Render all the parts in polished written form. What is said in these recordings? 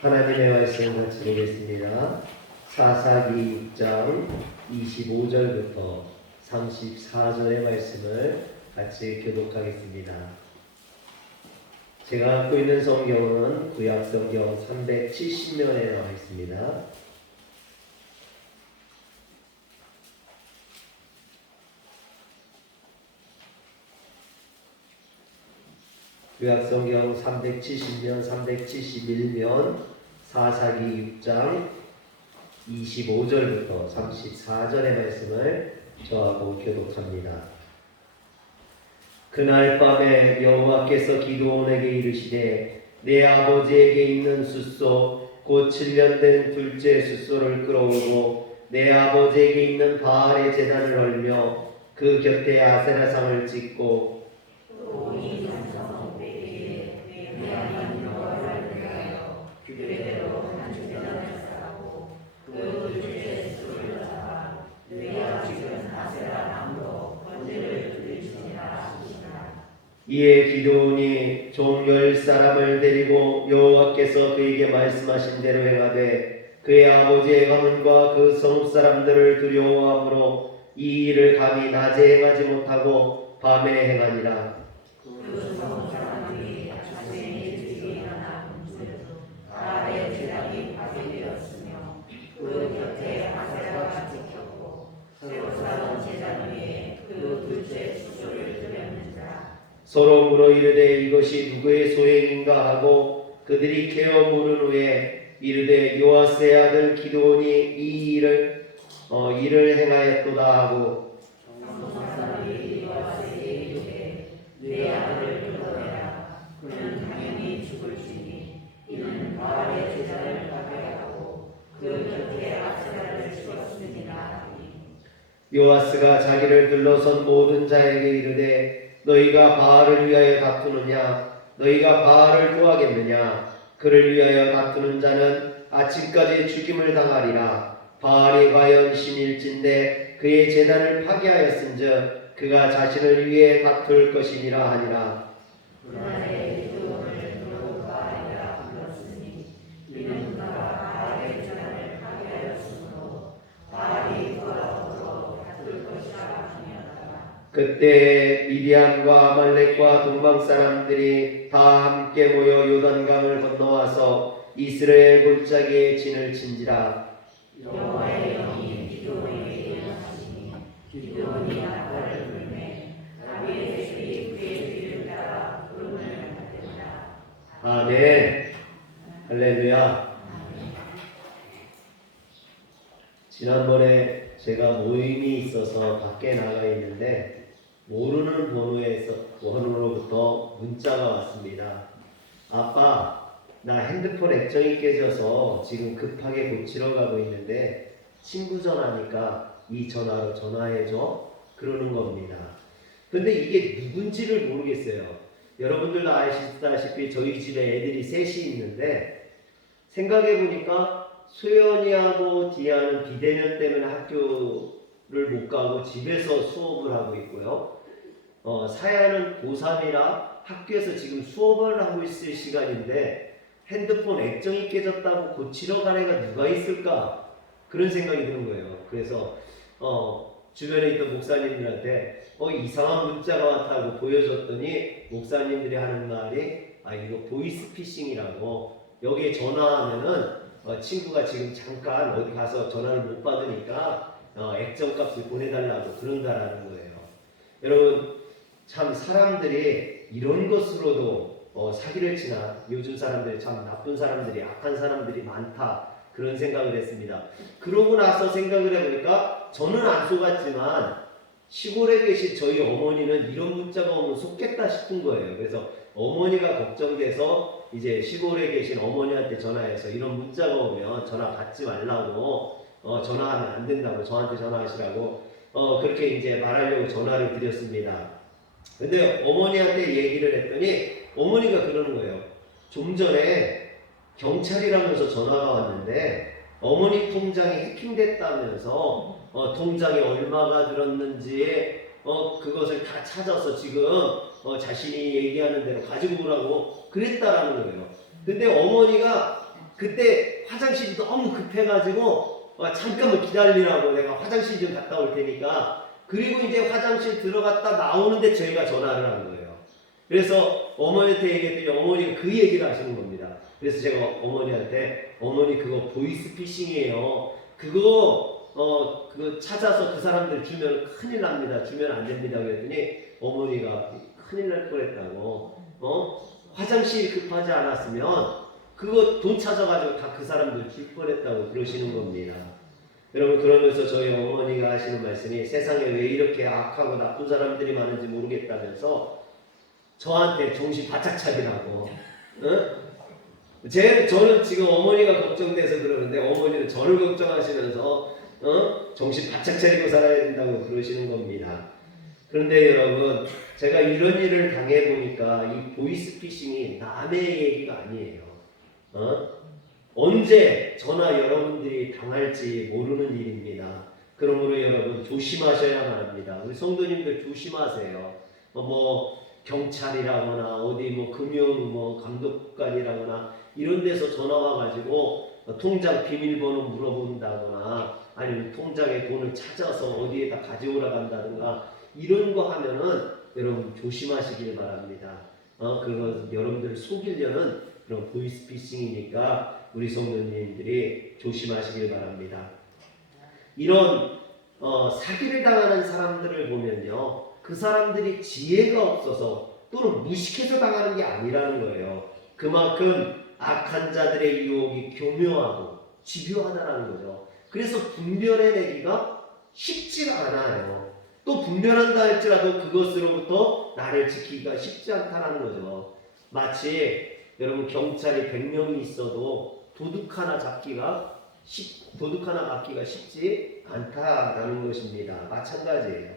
하나님의 말씀 같이 보겠습니다. 사사기 6장 25절부터 34절의 말씀을 같이 교독하겠습니다. 제가 갖고 있는 성경은 구약성경 370면에 나와 있습니다. 구약성경 370면, 371면, 사사기 6장 25절부터 34절의 말씀을 저하고 교독합니다. 그날 밤에 여호와께서 기드온에게 이르시되 내 아버지에게 있는 숫소 곧 7년 된 둘째 숫소를 끌어오고 내 아버지에게 있는 바알의 제단을 헐며 그 곁에 아세라상을 찍고 이에 기드온이 종 10사람을 데리고 여호와께서 그에게 말씀하신 대로 행하되 그의 아버지의 가문과 그 성읍 사람들을 두려워하므로 이 일을 감히 낮에 행하지 못하고 밤에 행하니라. 서로 물어 이르되 이것이 누구의 소행인가 하고 그들이 캐어 물은 후에 이르되 요아스의 아들 기드온이 이 일을 행하였도다 하고 내 아들을 끌어내라. 그는 당연히 죽을지니 이는 바알의 제사를 파괴하고 그 곁에 아세라를 죽었음이니라. 요아스가 자기를 둘러선 모든 자에게 이르되 너희가 바알을 위하여 다투느냐? 너희가 바알을 구하겠느냐? 그를 위하여 다투는 자는 아침까지 죽임을 당하리라. 바알이 과연 신일진데 그의 제단을 파괴하였은즉 그가 자신을 위해 다툴 것이니라 하니라. 그날에 기드온을 두고 바알이라 불렀으니 이는 그가 바알의 제단을 파괴하였으므로 바알이 그와 더불어 다툴 것이라 하니라. 그때 미디안과 아말렉과 동방 사람들이 다 함께 모여 요단강을 건너와서 이스라엘 골짜기에 진을 친지라. 여호와의 영이 기드온에게 임하시니 기드온이 나팔을 불매 아비에셀이 그의 뒤를 따라 구름을 받으니라. 아멘. 할렐루야. 지난번에 제가 모임이 있어서 밖에 나가 있는데 모르는 번호로부터 문자가 왔습니다. 아빠, 나 핸드폰 액정이 깨져서 지금 급하게 고치러 가고 있는데 친구 전화니까 이 전화로 전화해줘 그러는 겁니다. 근데 이게 누군지를 모르겠어요. 여러분들도 아시다시피 저희 집에 애들이 셋이 있는데 생각해보니까 소연이하고 디아는 비대면 때문에 학교를 못 가고 집에서 수업을 하고 있고요. 사야는 고3이라 학교에서 지금 수업을 하고 있을 시간인데 핸드폰 액정이 깨졌다고 고치러 간 애가 누가 있을까? 그런 생각이 드는 거예요. 그래서 주변에 있던 목사님들한테 이상한 문자가 왔다고 보여줬더니 목사님들이 하는 말이 이거 보이스피싱이라고 여기에 전화하면은 친구가 지금 잠깐 어디 가서 전화를 못 받으니까 액정값을 보내달라고 그런다라는 거예요. 여러분 참 사람들이 이런 것으로도 사기를 치나 요즘 사람들이 참 나쁜 사람들이 악한 사람들이 많다 그런 생각을 했습니다. 그러고 나서 생각을 해보니까 저는 안 속았지만 시골에 계신 저희 어머니는 이런 문자가 오면 속겠다 싶은 거예요. 그래서 어머니가 걱정돼서 이제 시골에 계신 어머니한테 전화해서 이런 문자가 오면 전화 받지 말라고 전화하면 안 된다고 저한테 전화하시라고 그렇게 이제 말하려고 전화를 드렸습니다. 근데 어머니한테 얘기를 했더니 어머니가 그러는 거예요. 좀 전에 경찰이라면서 전화가 왔는데 어머니 통장이 해킹됐다면서 통장에 얼마가 들었는지 그것을 다 찾아서 지금 자신이 얘기하는 대로 가지고 오라고 그랬다라는 거예요. 근데 어머니가 그때 화장실이 너무 급해가지고 잠깐만 기다리라고 내가 화장실 좀 갔다 올 테니까. 그리고 이제 화장실 들어갔다 나오는데 저희가 전화를 한 거예요. 그래서 어머니한테 얘기했더니 어머니가 그 얘기를 하시는 겁니다. 그래서 제가 어머니한테 어머니 그거 보이스피싱이에요. 그거 찾아서 그 사람들 주면 큰일 납니다. 주면 안 됩니다. 그랬더니 어머니가 큰일 날 뻔했다고. 화장실 급하지 않았으면 그거 돈 찾아가지고 다 그 사람들 줄 뻔했다고 그러시는 겁니다. 여러분, 그러면서 저희 어머니가 하시는 말씀이 세상에 왜 이렇게 악하고 나쁜 사람들이 많은지 모르겠다면서 저한테 정신 바짝 차리라고. 저는 지금 어머니가 걱정돼서 그러는데 어머니는 저를 걱정하시면서 정신 바짝 차리고 살아야 된다고 그러시는 겁니다. 그런데 여러분, 제가 이런 일을 당해보니까 이 보이스피싱이 남의 얘기가 아니에요. 언제 저나 여러분들이 당할지 모르는 일입니다. 그러므로 여러분 조심하셔야만 합니다. 우리 성도님들 조심하세요. 경찰이라거나 어디 금융 감독관이라거나 이런 데서 전화 와가지고 통장 비밀번호 물어본다거나 아니면 통장에 돈을 찾아서 어디에다 가져오라 간다든가 이런 거 하면은 여러분 조심하시길 바랍니다. 그거 여러분들을 속이려는 그런 보이스피싱이니까 우리 성도님들이 조심하시길 바랍니다. 이런 사기를 당하는 사람들을 보면요, 그 사람들이 지혜가 없어서 또는 무식해서 당하는 게 아니라는 거예요. 그만큼 악한 자들의 유혹이 교묘하고 집요하다는 거죠. 그래서 분별해내기가 쉽지가 않아요. 또 분별한다 할지라도 그것으로부터 나를 지키기가 쉽지 않다는 거죠. 마치 여러분 경찰이 100명이 있어도 도둑 하나 맞기가 쉽지 않다라는 것입니다. 마찬가지예요.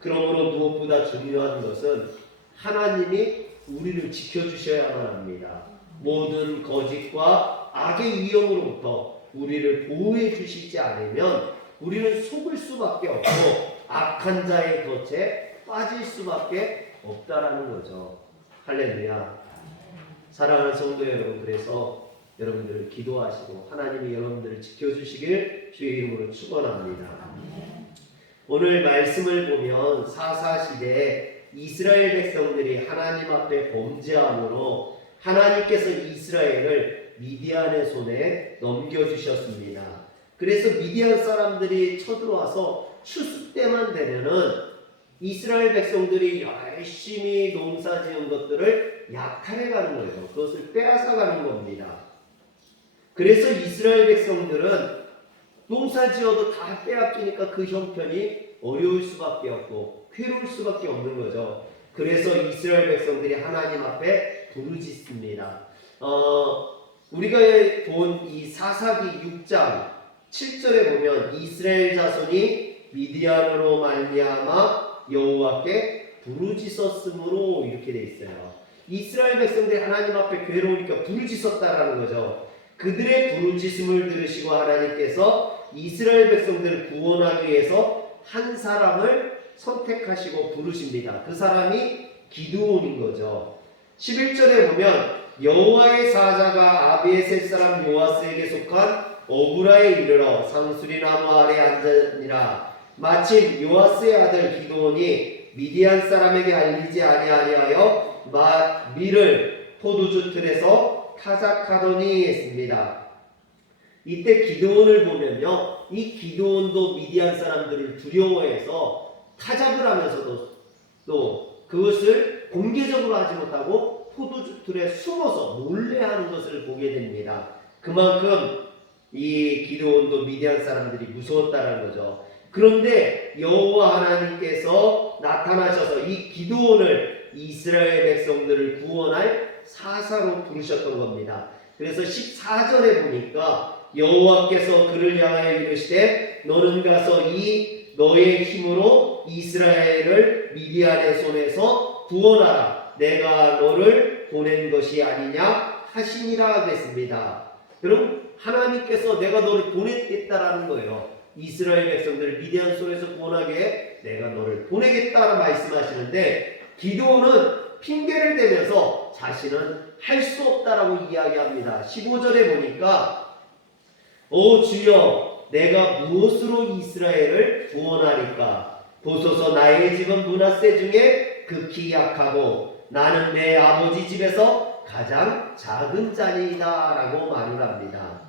그러므로 무엇보다 중요한 것은 하나님이 우리를 지켜주셔야만 합니다. 모든 거짓과 악의 위험으로부터 우리를 보호해 주시지 않으면 우리는 속을 수밖에 없고 악한 자의 덫에 빠질 수밖에 없다라는 거죠. 할렐루야. 사랑하는 성도 여러분, 그래서 여러분들을 기도하시고 하나님이 여러분들을 지켜주시길 주의 이름으로 축원합니다. 오늘 말씀을 보면 사사시대에 이스라엘 백성들이 하나님 앞에 범죄함으로 하나님께서 이스라엘을 미디안의 손에 넘겨주셨습니다. 그래서 미디안 사람들이 쳐들어와서 추수 때만 되면은 이스라엘 백성들이 열심히 농사 지은 것들을 약탈해 가는 거예요. 그것을 빼앗아 가는 겁니다. 그래서 이스라엘 백성들은 농사 지어도 다 빼앗기니까 그 형편이 어려울 수밖에 없고 괴로울 수밖에 없는 거죠. 그래서 이스라엘 백성들이 하나님 앞에 부르짖습니다. 우리가 본 이 사사기 6장 7절에 보면 이스라엘 자손이 미디안으로 말미암아 여호와께 부르짖었으므로 이렇게 돼 있어요. 이스라엘 백성들이 하나님 앞에 괴로우니까 부르짖었다라는 거죠. 그들의 부르짖음을 들으시고 하나님께서 이스라엘 백성들을 구원하기 위해서 한 사람을 선택하시고 부르십니다. 그 사람이 기드온인 거죠. 11절에 보면 여호와의 사자가 아비에셀 사람 요아스에게 속한 어브라에 이르러 상수리 나무 아래 앉으니라. 마침 요아스의 아들 기드온이 미디안 사람에게 알리지 아니하여 밀을 포도주 틀에서 타작하더니 했습니다. 이때 기드온을 보면요, 이 기드온도 미디안 사람들을 두려워해서 타작을 하면서도 또 그것을 공개적으로 하지 못하고 포도주 틀에 숨어서 몰래 하는 것을 보게 됩니다. 그만큼 이 기드온도 미디안 사람들이 무서웠다는 거죠. 그런데 여호와 하나님께서 나타나셔서 이 기드온을 이스라엘 백성들을 구원할 사사로 부르셨던 겁니다. 그래서 14절에 보니까 여호와께서 그를 향하여 이르시되 너는 가서 이 너의 힘으로 이스라엘을 미디안의 손에서 구원하라. 내가 너를 보낸 것이 아니냐 하시니라 됐습니다. 여러분, 하나님께서 내가 너를 보냈겠다라는 거예요. 이스라엘 백성들을 미디안 손에서 구원하게 내가 너를 보내겠다라 말씀하시는데 기드온은 핑계를 대면서 자신은 할 수 없다라고 이야기합니다. 15절에 보니까 주여 내가 무엇으로 이스라엘을 구원하리까? 보소서 나의 집은 므낫세 중에 극히 약하고 나는 내 아버지 집에서 가장 작은 자니이다 라고 말을 합니다.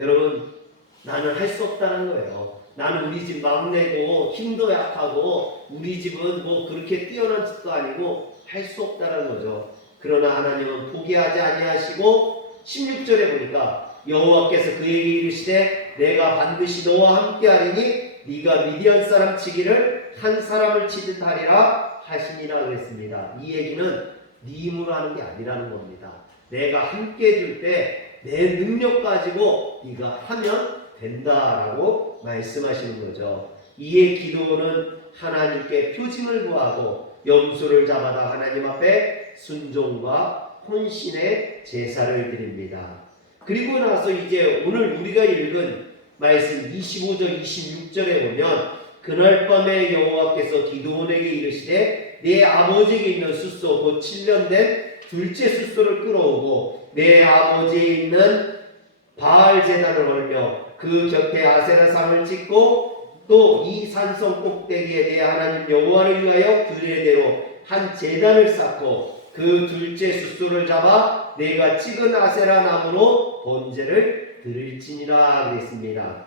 여러분, 나는 할 수 없다는 거예요. 나는 우리 집 막내고 힘도 약하고 우리 집은 뭐 그렇게 뛰어난 집도 아니고 할 수 없다는 거죠. 그러나 하나님은 포기하지 아니하시고 16절에 보니까 여호와께서 그에게 이르시되 내가 반드시 너와 함께하리니 네가 미디안 사람 치기를 한 사람을 치듯 하리라 하시니라 그랬습니다. 이 얘기는 네 힘으로 하는 게 아니라는 겁니다. 내가 함께 해줄 때 내 능력 가지고 네가 하면 된다라고 말씀하시는 거죠. 이에 기도는 하나님께 표징을 구하고 염소를 잡아다 하나님 앞에 순종과 혼신의 제사를 드립니다. 그리고 나서 이제 오늘 우리가 읽은 말씀 25절 26절에 보면 그날 밤에 여호와께서 기드온에게 이르시되 내 아버지에게 있는 숫소 곧 7년 된 둘째 숫소를 끌어오고 내 아버지에 있는 바알 제단을 걸며 그 곁에 아세라상을 찍고 또 이 산성 꼭대기에 내 하나님 여호와를 위하여 규례대로 한 제단을 쌓고 그 둘째 숫소를 잡아 내가 찍은 아세라 나무로 번제를 드릴지니라 그랬습니다.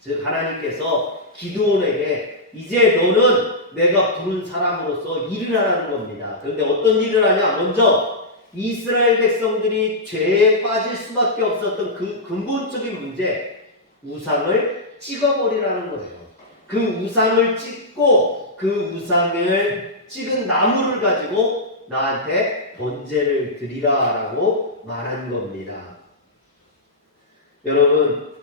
즉 하나님께서 기드온에게 이제 너는 내가 부른 사람으로서 일을 하라는 겁니다. 그런데 어떤 일을 하냐? 먼저 이스라엘 백성들이 죄에 빠질 수밖에 없었던 그 근본적인 문제, 우상을 찍어버리라는 거예요. 그 우상을 찍고 그 우상을 찍은 나무를 가지고 나한테 번제를 드리라라고 말한 겁니다. 여러분,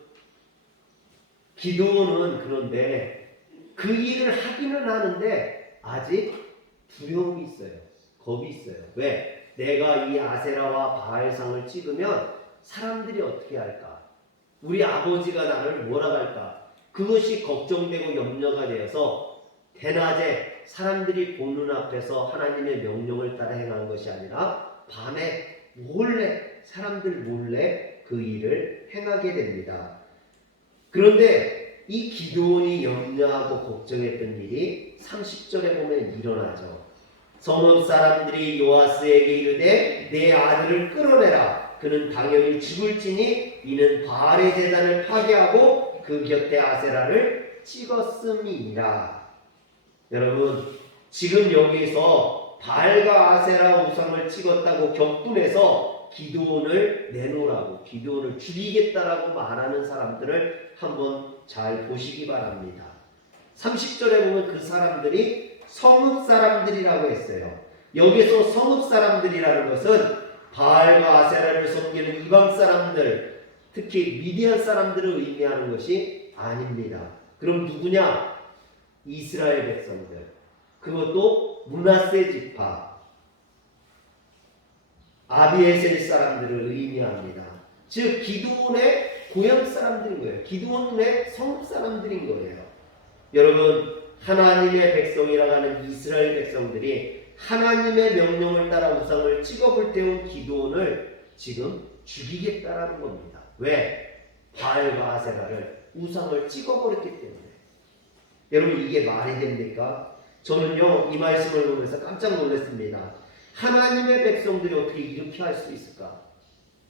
기드온은 그런데 그 일을 하기는 하는데 아직 두려움이 있어요. 겁이 있어요. 왜? 내가 이 아세라와 바알상을 찍으면 사람들이 어떻게 할까? 우리 아버지가 나를 뭐라 할까? 그것이 걱정되고 염려가 되어서 대낮에 사람들이 보는 앞에서 하나님의 명령을 따라 행하는 것이 아니라 밤에 몰래, 사람들 몰래 그 일을 행하게 됩니다. 그런데 이 기드온이 염려하고 걱정했던 일이 30절에 보면 일어나죠. 성읍 사람들이 요아스에게 이르되 내 아들을 끌어내라. 그는 당연히 죽을지니 이는 바알의 제단을 파괴하고 그 곁에 아세라를 찍었음이니라. 여러분, 지금 여기서 바알과 아세라 우상을 찍었다고 격분해서 기드온을 내놓으라고, 기드온을 죽이겠다라고 말하는 사람들을 한번 잘 보시기 바랍니다. 30절에 보면 그 사람들이 성읍 사람들이라고 했어요. 여기서 성읍 사람들이라는 것은 바알과 아세라를 섬기는 이방 사람들, 특히 미디안 사람들을 의미하는 것이 아닙니다. 그럼 누구냐? 이스라엘 백성들. 그것도 므낫세 지파, 아비에셀 사람들을 의미합니다. 즉 기드온의 고향 사람들인 거예요. 기드온의 성읍 사람들인 거예요. 여러분, 하나님의 백성이라고 하는 이스라엘 백성들이 하나님의 명령을 따라 우상을 찍어 불태운 기드온을 지금 죽이겠다라는 겁니다. 왜? 바알과 아세라를 우상을 찍어버렸기 때문에. 여러분, 이게 말이 됩니까? 저는요 이 말씀을 보면서 깜짝 놀랐습니다. 하나님의 백성들이 어떻게 이렇게 할 수 있을까?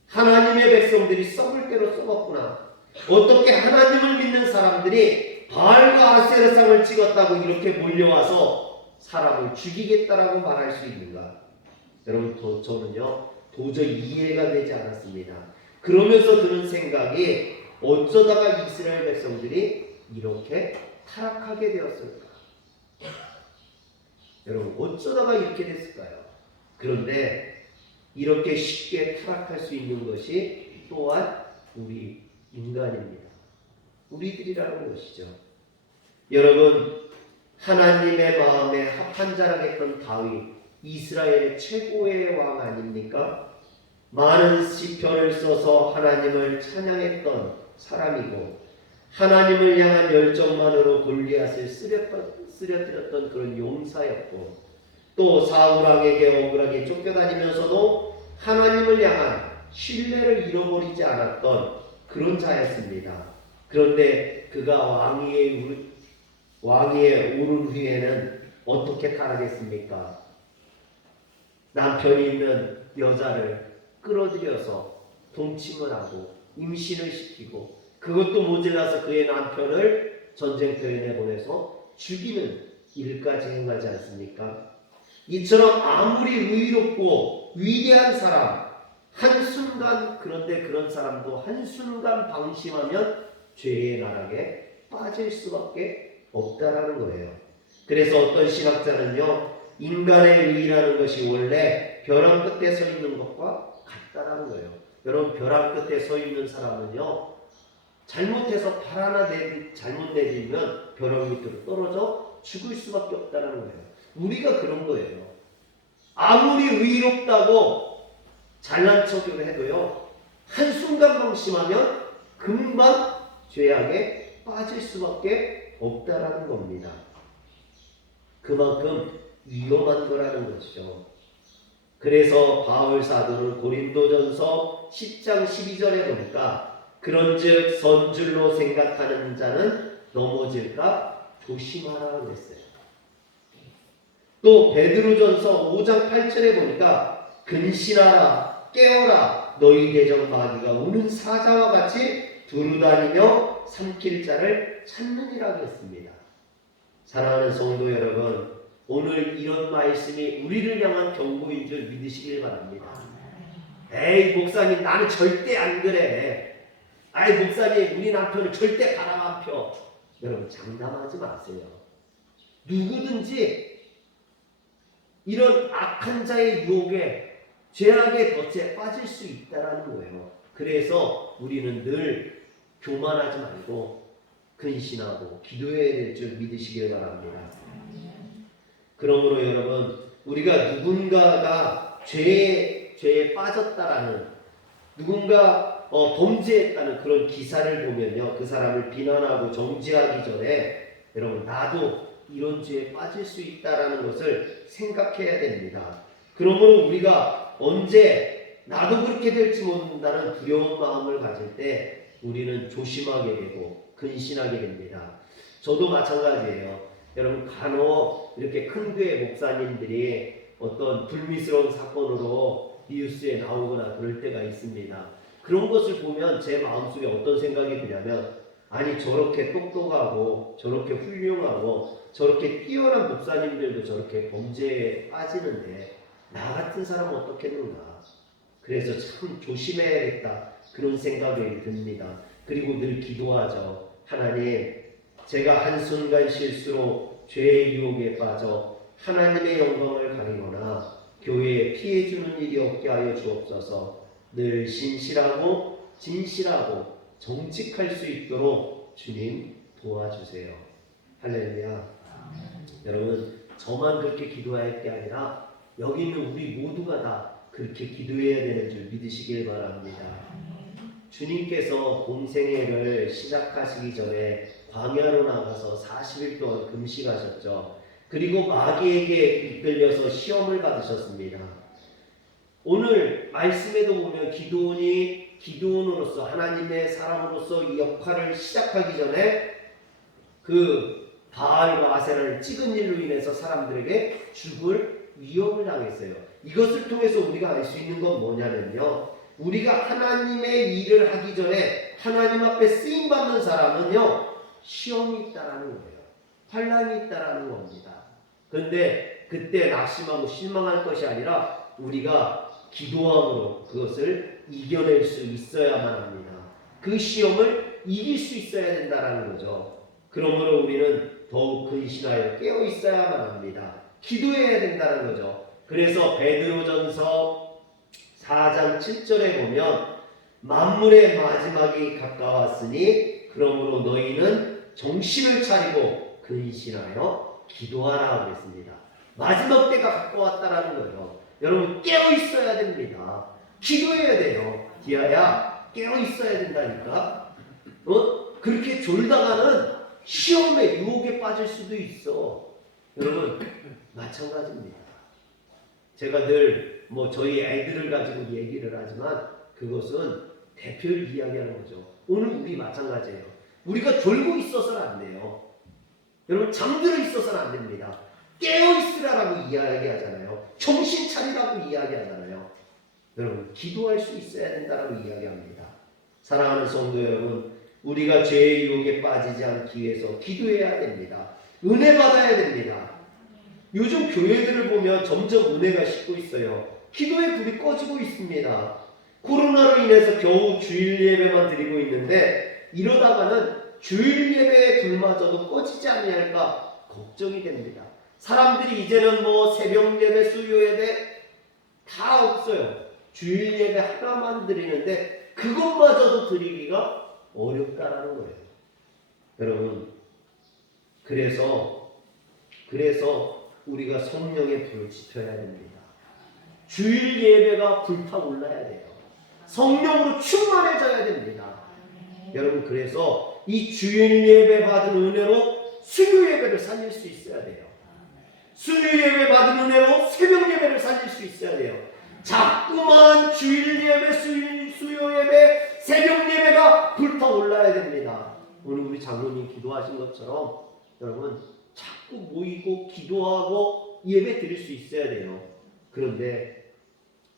하나님의 백성들이 썩을 대로 썩었구나. 어떻게 하나님을 믿는 사람들이 바알과 아세라상을 찍었다고 이렇게 몰려와서 사람을 죽이겠다라고 말할 수 있는가? 여러분, 저는요 도저히 이해가 되지 않았습니다. 그러면서 드는 생각이, 어쩌다가 이스라엘 백성들이 이렇게 타락하게 되었을까? 여러분, 어쩌다가 이렇게 됐을까요? 그런데 이렇게 쉽게 타락할 수 있는 것이 또한 우리 인간입니다. 우리들이라는 것이죠. 여러분, 하나님의 마음에 합한 자라겠던 다윗, 이스라엘의 최고의 왕 아닙니까? 많은 시편을 써서 하나님을 찬양했던 사람이고, 하나님을 향한 열정만으로 골리앗을 쓰러뜨렸던 그런 용사였고, 또 사울왕에게 억울하게 쫓겨다니면서도 하나님을 향한 신뢰를 잃어버리지 않았던 그런 자였습니다. 그런데 그가 왕위에 오른 후에는 어떻게 타락했습니까? 남편이 있는 여자를 끌어들여서 동침을 하고 임신을 시키고, 그것도 모자라서 그의 남편을 전쟁터에 보내서 죽이는 일까지 행하지 않습니까? 이처럼 아무리 의롭고 위대한 사람, 한순간, 그런데 그런 사람도 한순간 방심하면 죄의 나락에 빠질 수밖에 없다라는 거예요. 그래서 어떤 신학자는요, 인간의 의라는 것이 원래 벼랑 끝에 서 있는 것과 같다라는 거예요. 여러분, 벼랑 끝에 서 있는 사람은요, 잘못해서 발 하나 잘못 내딛으면 벼랑 밑으로 떨어져 죽을 수밖에 없다는 거예요. 우리가 그런 거예요. 아무리 의롭다고 잘난 척을 해도요, 한순간 방심하면 금방 죄악에 빠질 수밖에 없다라는 겁니다. 그만큼 위험한 거라는 것이죠. 그래서 바울 사도는 고린도전서 10장 12절에 보니까 그런즉 선줄로 생각하는 자는 넘어질까 조심하라고 그랬어요. 또 베드로전서 5장 8절에 보니까 근신하라 깨어라 너희 대적 마귀가 우는 사자와 같이 두루다니며 삼킬 자를 찾느니라고 했습니다. 사랑하는 성도 여러분, 오늘 이런 말씀이 우리를 향한 경고인 줄 믿으시길 바랍니다. 에이 목사님, 나는 절대 안 그래. 아이 목사님, 우리 남편은 절대 바람 안 펴. 여러분, 장담하지 마세요. 누구든지 이런 악한 자의 유혹에, 죄악의 덫에 빠질 수 있다라는 거예요. 그래서 우리는 늘 교만하지 말고 근신하고 기도해야 될 줄 믿으시길 바랍니다. 그러므로 여러분, 우리가 누군가가 죄에 빠졌다라는, 누군가 범죄했다는 그런 기사를 보면요, 그 사람을 비난하고 정죄하기 전에 여러분, 나도 이런 죄에 빠질 수 있다라는 것을 생각해야 됩니다. 그러므로 우리가 언제 나도 그렇게 될지 모른다는 두려운 마음을 가질 때 우리는 조심하게 되고 근신하게 됩니다. 저도 마찬가지예요. 여러분, 간혹 이렇게 큰 교회 목사님들이 어떤 불미스러운 사건으로 뉴스에 나오거나 그럴 때가 있습니다. 그런 것을 보면 제 마음속에 어떤 생각이 드냐면, 아니 저렇게 똑똑하고 저렇게 훌륭하고 저렇게 뛰어난 목사님들도 저렇게 범죄에 빠지는데 나 같은 사람은 어떻겠는가. 그래서 참 조심해야겠다, 그런 생각이 듭니다. 그리고 늘 기도하죠. 하나님, 제가 한순간 실수로 죄의 유혹에 빠져 하나님의 영광을 가리거나 교회에 피해 주는 일이 없게 하여 주옵소서. 늘 신실하고 진실하고 정직할 수 있도록 주님 도와주세요. 할렐루야. 여러분, 저만 그렇게 기도해야 할 게 아니라 여기 있는 우리 모두가 다 그렇게 기도해야 되는 줄 믿으시길 바랍니다. 주님께서 공생애를 시작하시기 전에 광야로 나가서 40일 동안 금식하셨죠. 그리고 마귀에게 이끌려서 시험을 받으셨습니다. 오늘 말씀에도 보면 기드온으로서, 하나님의 사람으로서 이 역할을 시작하기 전에 그 바알과 아세라를 찍은 일로 인해서 사람들에게 죽을 위협을 당했어요. 이것을 통해서 우리가 알 수 있는 건 뭐냐면요, 우리가 하나님의 일을 하기 전에 하나님 앞에 쓰임받는 사람은요, 시험이 있다라는 거예요. 환난이 있다라는 겁니다. 그런데 그때 낙심하고 실망할 것이 아니라 우리가 기도함으로 그것을 이겨낼 수 있어야만 합니다. 그 시험을 이길 수 있어야 된다라는 거죠. 그러므로 우리는 더욱 근신하여 깨어 있어야만 합니다. 기도해야 된다는 거죠. 그래서 베드로전서 4장 7절에 보면 만물의 마지막이 가까웠으니 그러므로 너희는 정신을 차리고 근신하여 기도하라 그랬습니다. 마지막 때가 가까웠다라는 거예요. 여러분, 깨어 있어야 됩니다. 기도해야 돼요. 디아야, 깨어 있어야 된다니까. 그렇게 졸다가는 시험에 유혹에 빠질 수도 있어. 여러분, 마찬가지입니다. 제가 늘 뭐 저희 애들을 가지고 얘기를 하지만 그것은 대표를 이야기하는 거죠. 오늘 우리 마찬가지예요. 우리가 졸고 있어서는 안 돼요. 여러분 잠들어 있어서는 안 됩니다. 깨어 있으라라고 이야기하잖아요. 정신 차리라고 이야기하잖아요. 여러분 기도할 수 있어야 된다라고 이야기합니다. 사랑하는 성도 여러분, 우리가 죄의 유혹에 빠지지 않기 위해서 기도해야 됩니다. 은혜 받아야 됩니다. 요즘 교회들을 보면 점점 은혜가 식고 있어요. 기도의 불이 꺼지고 있습니다. 코로나로 인해서 겨우 주일 예배만 드리고 있는데 이러다가는 주일 예배의 불마저도 꺼지지 않을까 걱정이 됩니다. 사람들이 이제는 뭐 새벽 예배, 수요 예배 다 없어요. 주일 예배 하나만 드리는데 그것마저도 드리기가 어렵다라는 거예요. 여러분, 그래서 우리가 성령의 불을 지펴야 됩니다. 주일 예배가 불타올라야 돼요. 성령으로 충만해져야 됩니다. 여러분, 그래서 이 주일 예배 받은 은혜로 수요 예배를 살릴 수 있어야 돼요. 수요 예배 받은 은혜로 새벽 예배를 살릴 수 있어야 돼요. 자꾸만 주일 예배, 수요 예배, 새벽 예배가 불타올라야 됩니다. 오늘 우리 장로님 기도하신 것처럼 여러분 자꾸 모이고 기도하고 예배 드릴 수 있어야 돼요. 그런데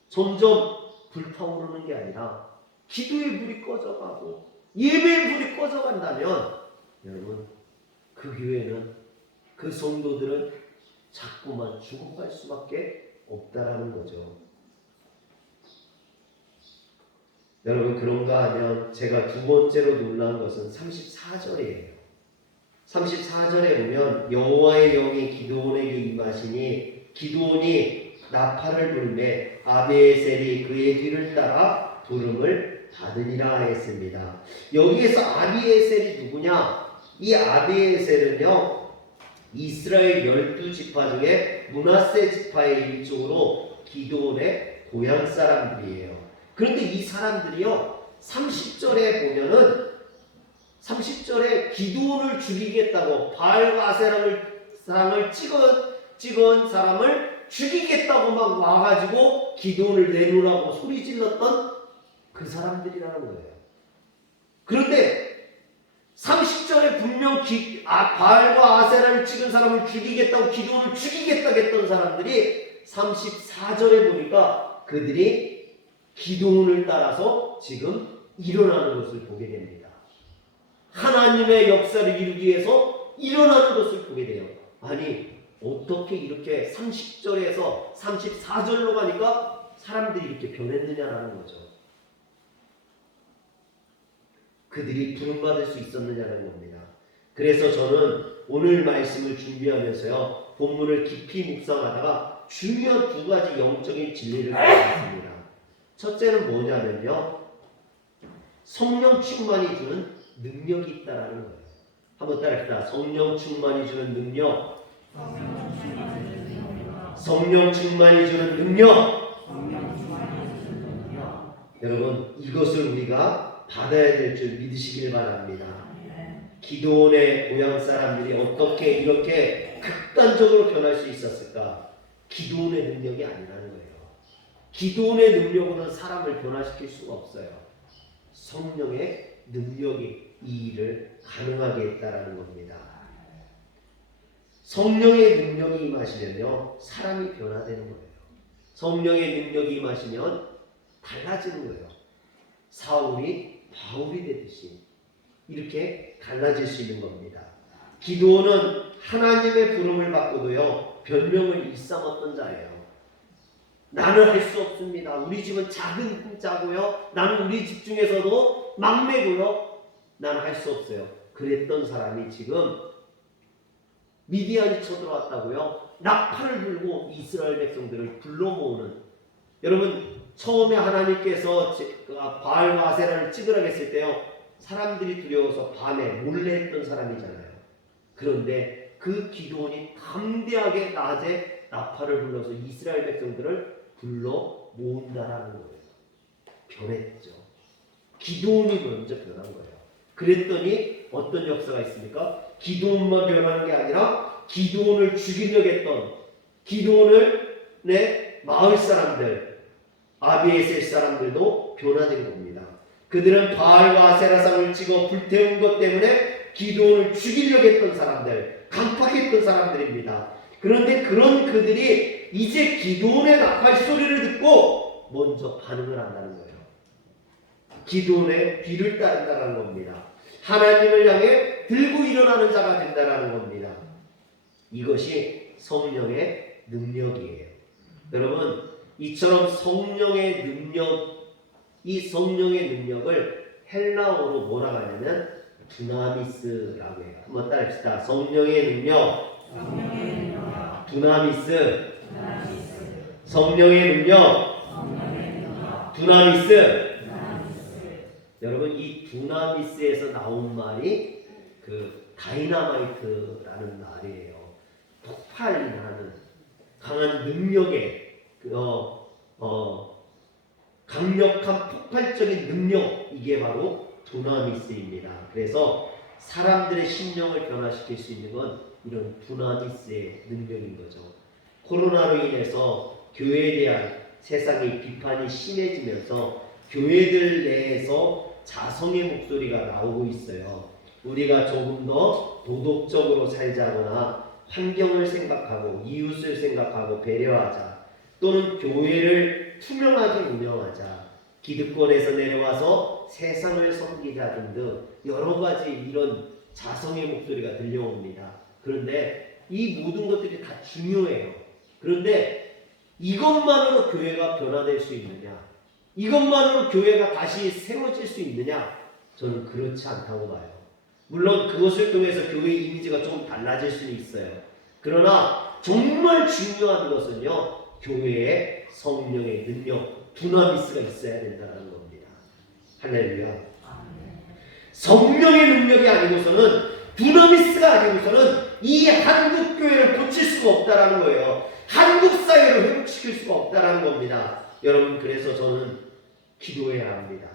점점 불타오르는 게 아니라 기도의 불이 꺼져가고 예배의 불이 꺼져간다면 여러분 그 교회는, 그 성도들은 자꾸만 죽어갈 수밖에 없다라는 거죠. 여러분, 그런가 하면 제가 두 번째로 놀란 것은 34절이에요. 34절에 보면 여호와의 영이 기드온에게 임하시니 기드온이 나팔을 불매 아비에셀이 그의 뒤를 따라 부름을 받으니라 했습니다. 여기에서 아비에셀이 누구냐? 이 아비에셀은요 이스라엘 12지파 중에 므낫세 지파의 일종으로 기드온의 고향 사람들이에요. 그런데 이 사람들이요 30절에 보면은 30절에 기드온을 죽이겠다고 바알과 아세라를 찍은 사람을 죽이겠다고 막 와가지고 기드온을 내놓으라고 소리 질렀던 그 사람들이라는 거예요. 그런데 30절에 분명 바알과 아세라를 찍은 사람을 죽이겠다고 기드온을 죽이겠다고 했던 사람들이 34절에 보니까 그들이 기드온을 따라서 지금 일어나는 것을 보게 됩니다. 하나님의 역사를 이루기 위해서 일어나는 것을 보게 돼요. 아니 어떻게 이렇게 30절에서 34절로 가니까 사람들이 이렇게 변했느냐라는 거죠. 그들이 부름받을 수 있었느냐는 겁니다. 그래서 저는 오늘 말씀을 준비하면서요 본문을 깊이 묵상하다가 중요한 두 가지 영적인 진리를 깨달았습니다. 첫째는 뭐냐면요 성령 충만이 주는 능력이 있다라는 거예요. 한번 따라합시다. 성령 충만이 주는 능력. 성령 충만이 주는 능력. 여러분 이것을 우리가 받아야 될 줄 믿으시길 바랍니다. 기드온의 고향 사람들이 어떻게 이렇게 극단적으로 변할 수 있었을까? 기드온의 능력이 아니라는 거예요. 기드온의 능력으로는 사람을 변화시킬 수가 없어요. 성령의 능력이 이 일을 가능하게 했다라는 겁니다. 성령의 능력이 임하시면요 사람이 변화되는 거예요. 성령의 능력이 임하시면 달라지는 거예요. 사울이 바울이 되듯이 이렇게 달라질 수 있는 겁니다. 기드온은 하나님의 부름을 받고도요 변명을 일삼았던 자예요. 나는 할 수 없습니다. 우리 집은 작은 자고요. 나는 우리 집 중에서도 막내고요. 나는 할 수 없어요. 그랬던 사람이 지금 미디안이 쳐들어왔다고요. 나팔을 불고 이스라엘 백성들을 불러 모으는. 여러분 처음에 하나님께서 바알과 아세라를 찍으라고 했을 때요. 사람들이 두려워서 밤에 몰래 했던 사람이잖아요. 그런데 그 기드온이 담대하게 낮에 나팔을 불러서 이스라엘 백성들을 불러 모은다라는 거예요. 변했죠. 기드온이 먼저 변한 거예요. 그랬더니 어떤 역사가 있습니까? 기드온만 변하는 게 아니라 기드온을 죽이려고 했던 기드온을 마을 사람들, 아비에셀 사람들도 변화된 겁니다. 그들은 바알과 아세라상을 찍어 불태운 것 때문에 기드온을 죽이려고 했던 사람들, 강팍했던 사람들입니다. 그런데 그런 그들이 이제 기드온의 나팔 소리를 듣고 먼저 반응을 한다는 거예요. 기드온의 뒤를 따른다는 겁니다. 하나님을 향해 들고 일어나는 자가 된다는 겁니다. 이것이 성령의 능력이에요. 여러분, 이처럼 성령의 능력, 이 성령의 능력을 헬라어로 뭐라고 하냐면 두나미스라고 해요. 한번 따라합시다. 성령의 능력, 두나미스. 성령의 능력, 두나미스. 여러분, 이 두나미스에서 나온 말이 그 다이나마이트라는 말이에요. 폭발이 나는 강한 능력의 강력한 폭발적인 능력, 이게 바로 두나미스입니다. 그래서 사람들의 심령을 변화시킬 수 있는 건 이런 두나미스의 능력인 거죠. 코로나로 인해서 교회에 대한 세상의 비판이 심해지면서 교회들 내에서 자성의 목소리가 나오고 있어요. 우리가 조금 더 도덕적으로 살자거나 환경을 생각하고 이웃을 생각하고 배려하자, 또는 교회를 투명하게 운영하자, 기득권에서 내려와서 세상을 섬기자 등등 여러 가지 이런 자성의 목소리가 들려옵니다. 그런데 이 모든 것들이 다 중요해요. 그런데 이것만으로 교회가 변화될 수 있느냐, 이것만으로 교회가 다시 세워질 수 있느냐? 저는 그렇지 않다고 봐요. 물론 그것을 통해서 교회 이미지가 조금 달라질 수는 있어요. 그러나 정말 중요한 것은요, 교회에 성령의 능력, 두나미스가 있어야 된다는 겁니다. 할렐루야. 성령의 능력이 아니고서는, 두나미스가 아니고서는 이 한국 교회를 고칠 수가 없다라는 거예요. 한국 사회를 회복시킬 수가 없다라는 겁니다. 여러분, 그래서 저는 기도해야 합니다.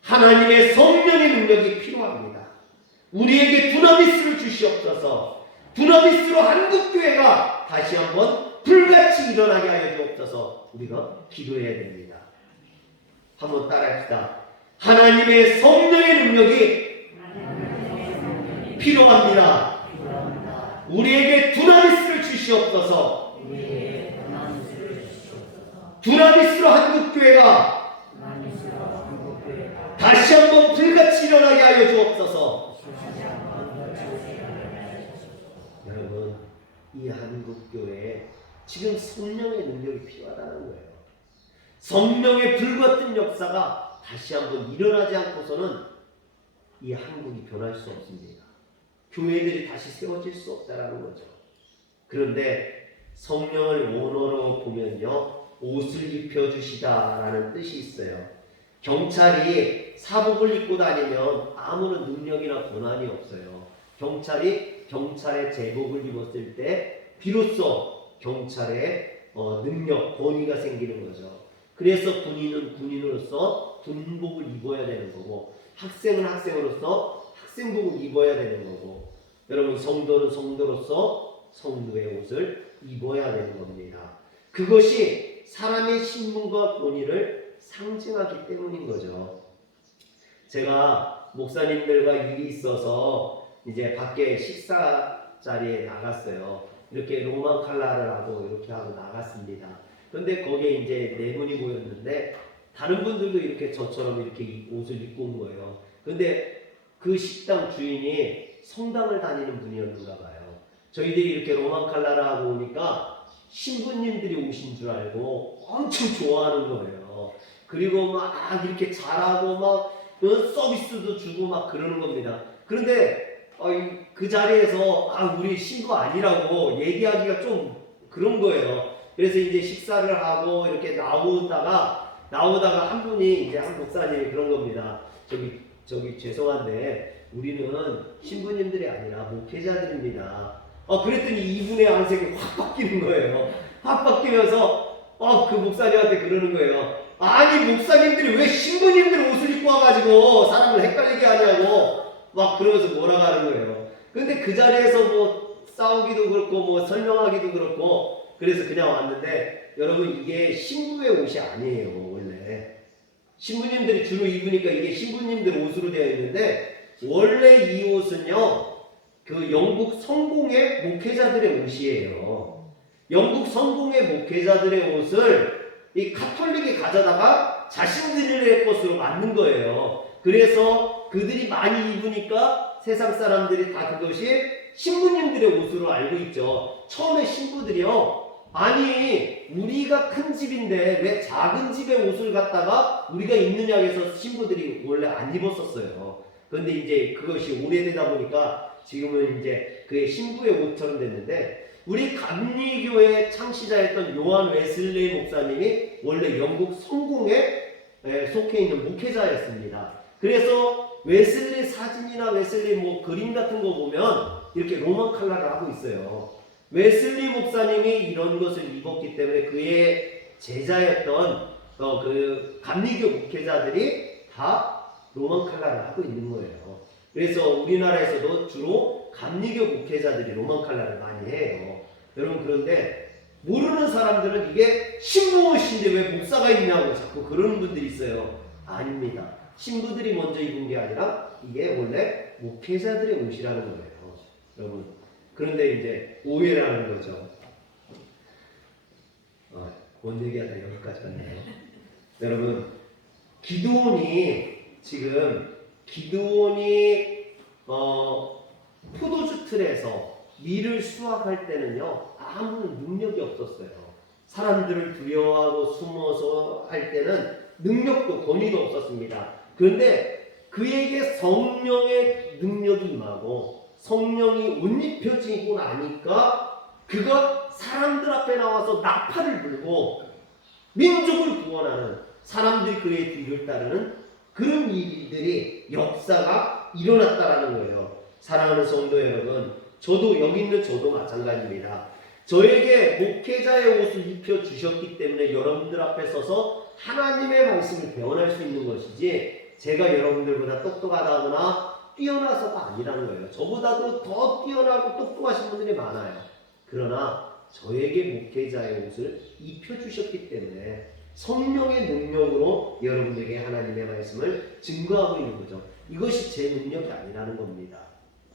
하나님의 성령의 능력이 필요합니다. 우리에게 두나미스를 주시옵소서. 두나미스로 한국 교회가 다시 한번 불같이 일어나게 하여 주옵소서. 우리가 기도해야 됩니다. 한번 따라합시다. 하나님의 성령의 능력이 필요합니다. 우리에게 두나미스를 주시옵소서. 두나미스로 한국교회가 다시 한번 불같이 일어나게 하여 주옵소서. 여러분, 이 한국교회에 지금 성령의 능력이 필요하다는 거예요. 성령의 불같은 역사가 다시 한번 일어나지 않고서는 이 한국이 변할 수 없습니다. 교회들이 다시 세워질 수 없다라는 거죠. 그런데 성령을 원어로 보면요, 옷을 입혀주시다라는 뜻이 있어요. 경찰이 사복을 입고 다니면 아무런 능력이나 권한이 없어요. 경찰이 경찰의 제복을 입었을 때 비로소 경찰의 능력, 권위가 생기는 거죠. 그래서 군인은 군인으로서 군복을 입어야 되는 거고, 학생은 학생으로서 학생복을 입어야 되는 거고, 여러분, 성도는 성도로서 성도의 옷을 입어야 되는 겁니다. 그것이 사람의 신분과 권위를 상징하기 때문인 거죠. 제가 목사님들과 일이 있어서 이제 밖에 식사 자리에 나갔어요. 이렇게 로만 칼라를 하고 이렇게 하고 나갔습니다. 그런데 거기에 이제 네 분이 모였는데 다른 분들도 이렇게 저처럼 이렇게 옷을 입고 온 거예요. 근데 그 식당 주인이 성당을 다니는 분이었는가 봐요. 저희들이 이렇게 로만 칼라를 하고 오니까 신부님들이 오신 줄 알고 엄청 좋아하는 거예요. 그리고 막 이렇게 잘하고 막 서비스도 주고 막 그러는 겁니다. 그런데 그 자리에서 우리 신부 아니라고 얘기하기가 좀 그런 거예요. 그래서 이제 식사를 하고 이렇게 나오다가 한 분이 이제 한 목사님이 그런 겁니다. 저기 죄송한데 우리는 신부님들이 아니라 목회자들입니다. 그랬더니 이분의 안색이 확 바뀌는 거예요. 확 바뀌면서 그 목사님한테 그러는 거예요. 아니, 목사님들이 왜 신부님들 옷을 입고 와가지고 사람을 헷갈리게 하냐고 막 그러면서 뭐라고 하는 거예요. 근데 그 자리에서 뭐 싸우기도 그렇고 뭐 설명하기도 그렇고 그래서 그냥 왔는데 여러분 이게 신부의 옷이 아니에요. 원래 신부님들이 주로 입으니까 이게 신부님들 옷으로 되어 있는데 원래 이 옷은요 그 영국 성공의 목회자들의 옷이에요. 영국 성공의 목회자들의 옷을 이 카톨릭이 가져다가 자신들의 것으로 만든 거예요. 그래서 그들이 많이 입으니까 세상 사람들이 다 그것이 신부님들의 옷으로 알고 있죠. 처음에 신부들이요, 아니 우리가 큰 집인데 왜 작은 집의 옷을 갖다가 우리가 입느냐 해서 신부들이 원래 안 입었었어요. 그런데 이제 그것이 오래되다 보니까 지금은 이제 그의 신부의 옷처럼 됐는데, 우리 감리교회 창시자였던 요한 웨슬레이 목사님이 원래 영국 성공에 속해 있는 목회자였습니다. 그래서 웨슬리 사진이나 웨슬리 뭐 그림 같은 거 보면 이렇게 로만 칼라를 하고 있어요. 웨슬리 목사님이 이런 것을 입었기 때문에 그의 제자였던 그 감리교 목회자들이 다 로만 칼라를 하고 있는 거예요. 그래서 우리나라에서도 주로 감리교 목회자들이 로만 칼라를 많이 해요. 여러분, 그런데 모르는 사람들은 이게 신부 옷인데 왜 목사가 입냐고 자꾸 그러는 분들이 있어요. 아닙니다. 신부들이 먼저 입은 게 아니라 이게 원래 목회자들의 옷이라는 거예요. 여러분, 그런데 이제 오해라는 거죠. 뭔 얘기하다 여기까지 갔네요. 여러분, 기드온이 포도주 틀에서 밀을 수확할 때는요 아무 능력이 없었어요. 사람들을 두려워하고 숨어서 할 때는 능력도 권위도 없었습니다. 그런데 그에게 성령의 능력이 임하고 성령이 옷 입혀지고 나니까 그가 사람들 앞에 나와서 나팔을 불고 민족을 구원하는, 사람들이 그의 뒤를 따르는 그런 일들이, 역사가 일어났다라는 거예요. 사랑하는 성도 여러분, 저도 여기 있는 저도 마찬가지입니다. 저에게 목회자의 옷을 입혀주셨기 때문에 여러분들 앞에 서서 하나님의 말씀을 배워날 수 있는 것이지, 제가 여러분들보다 똑똑하다거나 뛰어나서가 아니라는 거예요. 저보다도 더 뛰어나고 똑똑하신 분들이 많아요. 그러나 저에게 목회자의 옷을 입혀주셨기 때문에 성령의 능력으로 여러분들에게 하나님의 말씀을 증거하고 있는 거죠. 이것이 제 능력이 아니라는 겁니다.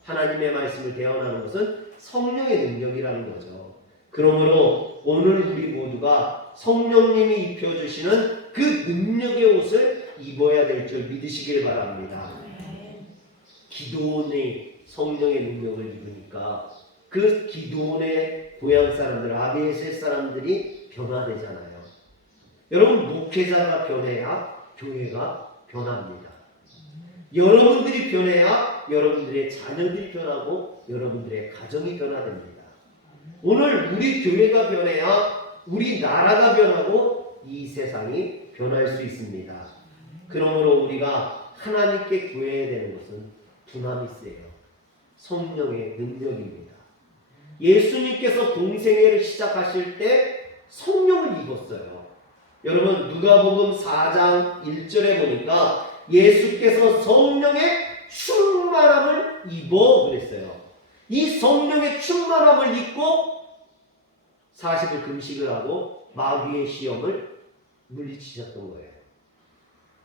하나님의 말씀을 대언하는 것은 성령의 능력이라는 거죠. 그러므로 오늘 우리 모두가 성령님이 입혀주시는 그 능력의 옷을 입어야 될 줄 믿으시길 바랍니다. 기드온이 성령의 능력을 입으니까 그 기드온의 고향 사람들, 아비에셀 사람들이 변화되잖아요. 여러분, 목회자가 변해야 교회가 변합니다. 여러분들이 변해야 여러분들의 자녀들이 변하고 여러분들의 가정이 변화됩니다. 오늘 우리 교회가 변해야 우리 나라가 변하고 이 세상이 변할 수 있습니다. 그러므로 우리가 하나님께 구해야 되는 것은 두나미스예요. 성령의 능력입니다. 예수님께서 공생애를 시작하실 때 성령을 입었어요. 여러분, 누가복음 4장 1절에 보니까 예수께서 성령의 충만함을 입어 그랬어요. 이 성령의 충만함을 입고 40일 금식을 하고 마귀의 시험을 물리치셨던 거예요.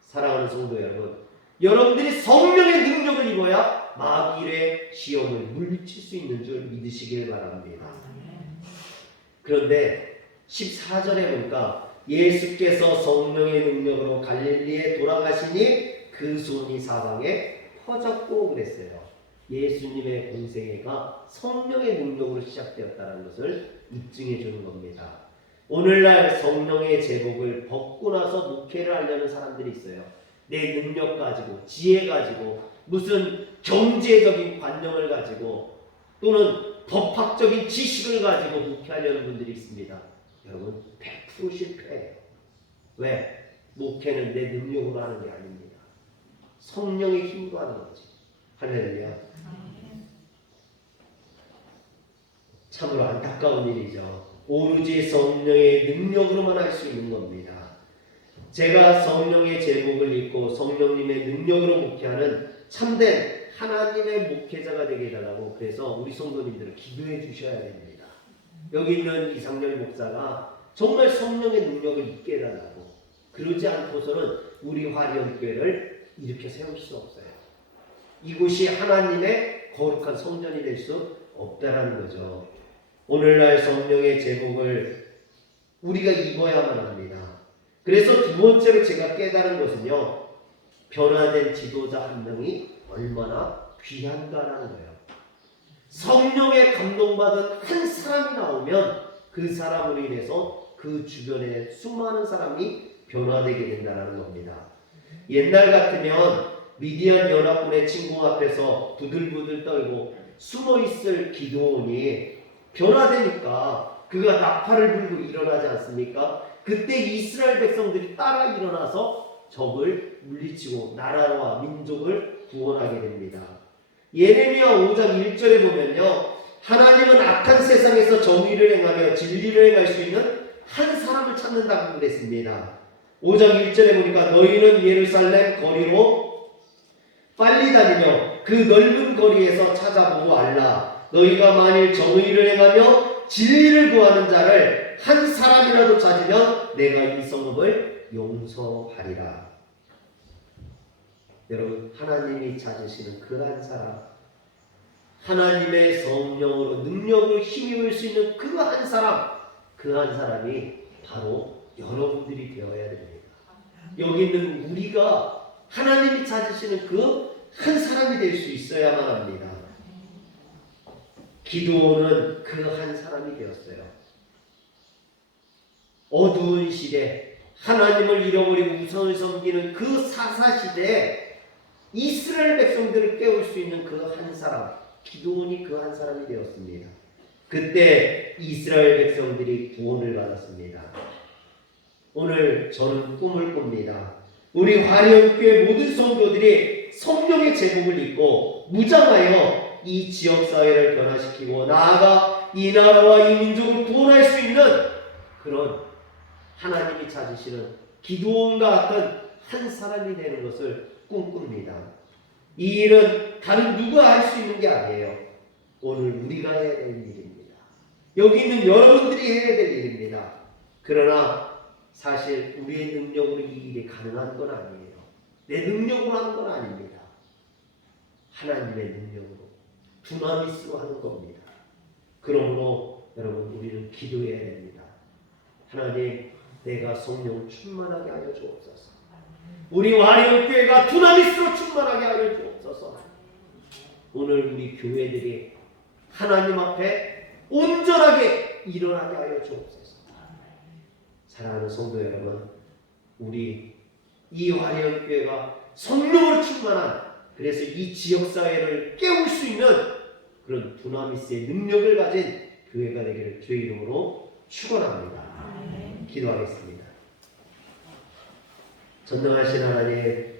사랑하는 성도 여러분, 여러분들이 성령의 능력을 입어야 마귀의 시험을 물리칠 수 있는 줄 믿으시길 바랍니다. 그런데 14절에 보니까 예수께서 성령의 능력으로 갈릴리에 돌아가시니 그 소문이 사방에 퍼졌고 그랬어요. 예수님의 공생애가 성령의 능력으로 시작되었다는 것을 입증해 주는 겁니다. 오늘날 성령의 제복을 벗고 나서 목회를 하려는 사람들이 있어요. 내 능력 가지고, 지혜 가지고, 무슨 경제적인 관념을 가지고 또는 법학적인 지식을 가지고 목회하려는 분들이 있습니다. 여러분, 100% 실패해요. 왜? 목회는 내 능력으로 하는 게 아닙니다. 성령의 힘으로 하는 거지. 할렐루야. 참으로 안타까운 일이죠. 오로지 성령의 능력으로만 할 수 있는 겁니다. 제가 성령의 제복을 입고 성령님의 능력으로 목회하는 참된 하나님의 목회자가 되게 해달라고, 그래서 우리 성도님들은 기도해 주셔야 됩니다. 여기 있는 이상렬 목사가 정말 성령의 능력을 있게 해달라고. 그러지 않고서는 우리 화련교회를 일으켜 세울 수 없어요. 이곳이 하나님의 거룩한 성전이 될 수 없다라는 거죠. 오늘날 성령의 제복을 우리가 입어야만 합니다. 그래서 두 번째로 제가 깨달은 것은요, 변화된 지도자 한 명이 얼마나 귀한가라는 거예요. 성령에 감동받은 한 사람이 나오면 그 사람으로 인해서 그 주변에 수많은 사람이 변화되게 된다는 겁니다. 옛날 같으면 미디안 연합군의 침공 앞에서 부들부들 떨고 숨어있을 기드온이 변화되니까 그가 나팔을 불고 일어나지 않습니까? 그때 이스라엘 백성들이 따라 일어나서 적을 물리치고 나라와 민족을 구원하게 됩니다. 예레미야 5장 1절에 보면요, 하나님은 악한 세상에서 정의를 행하며 진리를 행할 수 있는 한 사람을 찾는다고 그랬습니다. 5장 1절에 보니까 너희는 예루살렘 거리로 빨리 다니며 그 넓은 거리에서 찾아보고 알라. 너희가 만일 정의를 행하며 진리를 구하는 자를 한 사람이라도 찾으면 내가 이 성읍을 용서하리라. 여러분, 하나님이 찾으시는 그 한 사람, 하나님의 성령으로 능력을 힘입을 수 있는 그 한 사람, 그 한 사람이 바로 여러분들이 되어야 됩니다. 여기 있는 우리가 하나님이 찾으시는 그 한 사람이 될 수 있어야만 합니다. 기드온은 그 한 사람이 되었어요. 어두운 시대, 하나님을 잃어버리고 우상을 섬기는 그 사사시대에 이스라엘 백성들을 깨울 수 있는 그 한 사람, 기드온이 그 한 사람이 되었습니다. 그때 이스라엘 백성들이 구원을 받았습니다. 오늘 저는 꿈을 꿉니다. 우리 화련교회 모든 성도들이 성령의 제복을 입고 무장하여 이 지역사회를 변화시키고 나아가 이 나라와 이 민족을 구원할 수 있는 그런 하나님이 찾으시는 기드온과 같은 한 사람이 되는 것을 꿈꿉니다. 이 일은 다른 누가 할 수 있는 게 아니에요. 오늘 우리가 해야 될 일입니다. 여기 있는 여러분들이 해야 될 일입니다. 그러나 사실 우리의 능력으로 이 일이 가능한 건 아니에요. 내 능력으로 하는 건 아닙니다. 하나님의 능력으로 두나미스로 하는 겁니다. 그러므로 여러분, 우리는 기도해야 됩니다. 하나님, 내가 성령을 충만하게 하여 주옵소서. 우리 화련교회가 두나미스로 충만하게 하여 주옵소서. 오늘 우리 교회들이 하나님 앞에 온전하게 일어나게 하여 주옵소서. 사랑하는 성도 여러분, 우리 이 화련교회가 성령으로 충만한, 그래서 이 지역사회를 깨울 수 있는 그런 두나미스의 능력을 가진 교회가 되기를 주의 이름으로 축원합니다. 기도하겠습니다. 전능하신 하나님,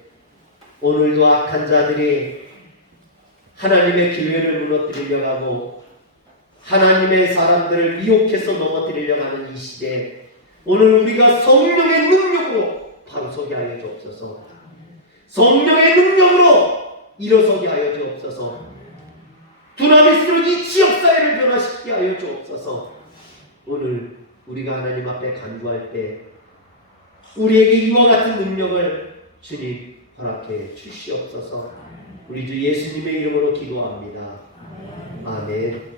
오늘도 악한 자들이 하나님의 기회를 무너뜨리려고 하고 하나님의 사람들을 미혹해서 넘어뜨리려고 하는 이 시대에 오늘 우리가 성령의 능력으로 바로 서게 하여 주옵소서. 성령의 능력으로 일어서게 하여 주옵소서. 두나미스로 이 지역사회를 변화시키게 하여 주옵소서. 오늘 우리가 하나님 앞에 간구할 때 우리에게 이와 같은 능력을 주님 허락해 주시옵소서. 우리 주 예수님의 이름으로 기도합니다. 아멘.